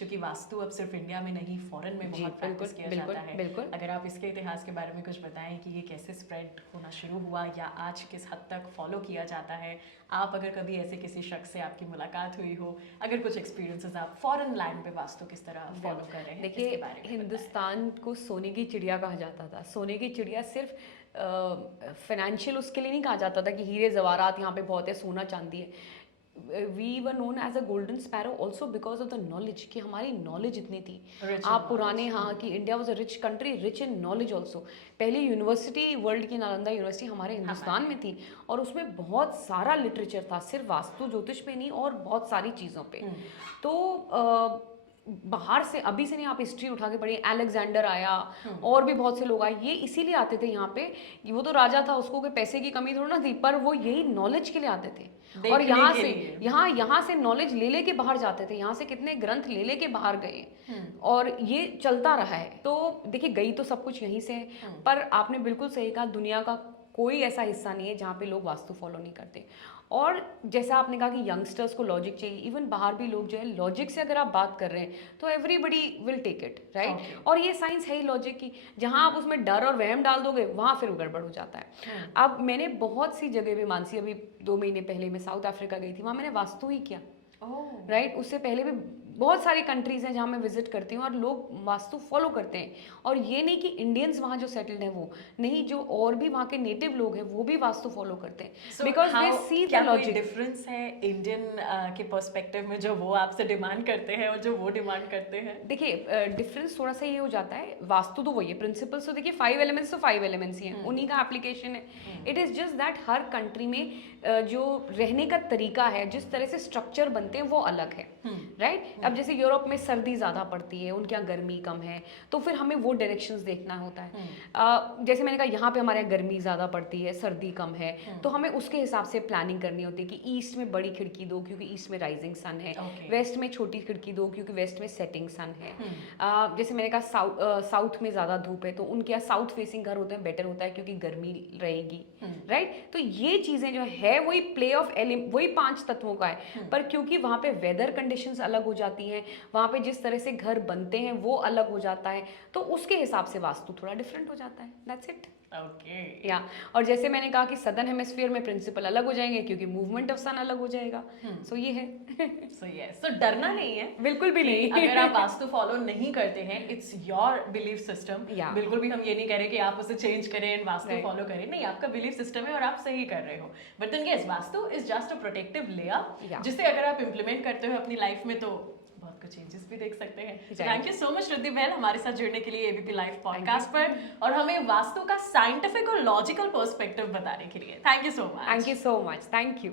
चूंकि वास्तु अब सिर्फ इंडिया में नहीं फॉरेन में जी, बहुत प्रैक्टिस किया बिल्कुल, जाता है। बिल्कुल। अगर आप इसके इतिहास के बारे में कुछ बताएं कि ये कैसे स्प्रेड होना शुरू हुआ या आज किस हद तक फॉलो किया जाता है, आप अगर कभी ऐसे किसी शख्स से आपकी मुलाकात हुई हो, अगर कुछ एक्सपीरियंसेस आप फॉरेन लैंड पे वास्तु किस तरह फॉलो कर रहे हैं, इसके देखिए, बारे में बताएं। हिंदुस्तान को सोने की चिड़िया कहा जाता था। सोने की चिड़िया सिर्फ फाइनेंशियल उसके लिए नहीं कहा जाता था कि हीरे जवाहरात यहाँ पे बहुत है, सोना चांदी है। We were known as a golden sparrow also because of the knowledge, कि हमारी नॉलेज इतनी थी। Rich in आप पुराने, knowledge। हाँ, कि India was a rich country, rich in knowledge also. पहली यूनिवर्सिटी वर्ल्ड की नालंदा यूनिवर्सिटी हमारे हिंदुस्तान में थी, और उसमें बहुत सारा लिटरेचर था, सिर्फ वास्तु ज्योतिष पे नहीं और बहुत सारी चीज़ों पे। तो बाहर से, अभी से नहीं, आप हिस्ट्री उठा के पढ़िए, अलेक्जेंडर आया और भी बहुत से लोग आए। ये इसीलिए आते थे यहाँ पे, वो तो राजा था, उसको कोई पैसे की कमी थोड़ी ना थी, पर वो यही नॉलेज के लिए आते थे। और देखने यहाँ के से, लिए। यहाँ से नॉलेज ले लेके बाहर जाते थे, यहाँ से कितने ग्रंथ ले लेके बाहर गए, और ये चलता रहा है। तो देखिए, गई तो सब कुछ यहीं से है, पर आपने बिल्कुल सही कहा, दुनिया का कोई ऐसा हिस्सा नहीं है जहाँ पे लोग वास्तु फॉलो नहीं करते। और जैसा आपने कहा कि यंगस्टर्स को लॉजिक चाहिए, इवन बाहर भी लोग जो है लॉजिक से अगर आप बात कर रहे हैं तो everybody will take it, right. और ये साइंस है ही लॉजिक की, जहाँ आप उसमें डर और वहम डाल दोगे वहाँ फिर गड़बड़ हो जाता है। अब मैंने बहुत सी जगह भी, मानसी अभी 2 महीने पहले मैं साउथ अफ्रीका गई थी, वहाँ मैंने वास्तु ही किया, राइट। उससे पहले भी बहुत सारी कंट्रीज हैं जहाँ मैं विजिट करती हूँ और लोग वास्तु फॉलो करते हैं। और ये नहीं कि इंडियंस वहाँ जो सेटल्ड हैं वो नहीं, जो और भी वहाँ के नेटिव लोग हैं वो भी वास्तु फॉलो करते हैं, because they see the logic. Difference है इंडियन के पर्सपेक्टिव में जो वो आपसे डिमांड करते हैं और जो वो डिमांड करते हैं? देखिए, डिफरेंस थोड़ा सा ये हो जाता है, वास्तु तो वही है, प्रिंसिपल्स तो देखिए 5 एलिमेंट्स तो 5 एलिमेंट्स ही हैं, उन्हीं का एप्लीकेशन है। It is just that her country में जो रहने का तरीका है, जिस तरह से स्ट्रक्चर बनते हैं वो अलग है, राइट। अब जैसे यूरोप में सर्दी ज़्यादा पड़ती है, उनके यहाँ गर्मी कम है, तो फिर हमें वो डायरेक्शंस देखना होता है। जैसे मैंने कहा, यहाँ पे हमारे यहाँ गर्मी ज़्यादा पड़ती है, सर्दी कम है, तो हमें उसके हिसाब से प्लानिंग करनी होती है कि ईस्ट में बड़ी खिड़की दो क्योंकि ईस्ट में राइजिंग सन है, वेस्ट में छोटी खिड़की दो क्योंकि वेस्ट में सेटिंग सन है। जैसे मैंने कहा, साउथ में ज़्यादा धूप है तो उनके यहाँ साउथ फेसिंग घर होते हैं, बेटर होता है क्योंकि गर्मी रहेगी, राइट। तो ये चीज़ें जो है वही प्ले ऑफ वही 5 तत्वों का है, पर क्योंकि वहाँ पे वेदर कंडीशंस अलग हो जाती हैं, वहाँ पे जिस तरह से घर बनते हैं वो अलग हो जाता है, तो उसके हिसाब से वास्तु थोड़ा डिफरेंट हो जाता है, दैट्स इट। ओके। या और जैसे मैंने कहा कि सदर्न हेमिस्फीयर में प्रिंसिपल अलग हो जाएंगे क्योंकि मूवमेंट ऑफ सन अलग हो जाएगा। सो ये है। सो डरना नहीं है, बिल्कुल भी नहीं। अगर आप वास्तु फॉलो नहीं करते हैं, इट्स योर बिलीफ सिस्टम। बिल्कुल भी हम ये नहीं कह रहे कि आप उसे चेंज करें, वास्तु फॉलो करें, नहीं, आपका बिलीफ सिस्टम है और आप सही कर रहे हो। But then yes, vastu is just a protective layer, जिसे अगर आप इंप्लीमेंट करते हो अपनी लाइफ में तो बहुत कुछ चेंजेस भी देख सकते हैं। Thank you so much Riddhi बहन हमारे साथ जुड़ने के लिए एबीपी लाइव पॉडकास्ट पर, और हमें वास्तु का साइंटिफिक और लॉजिकल पर्सपेक्टिव बताने के लिए। Thank you so much. Thank you so much. Thank you.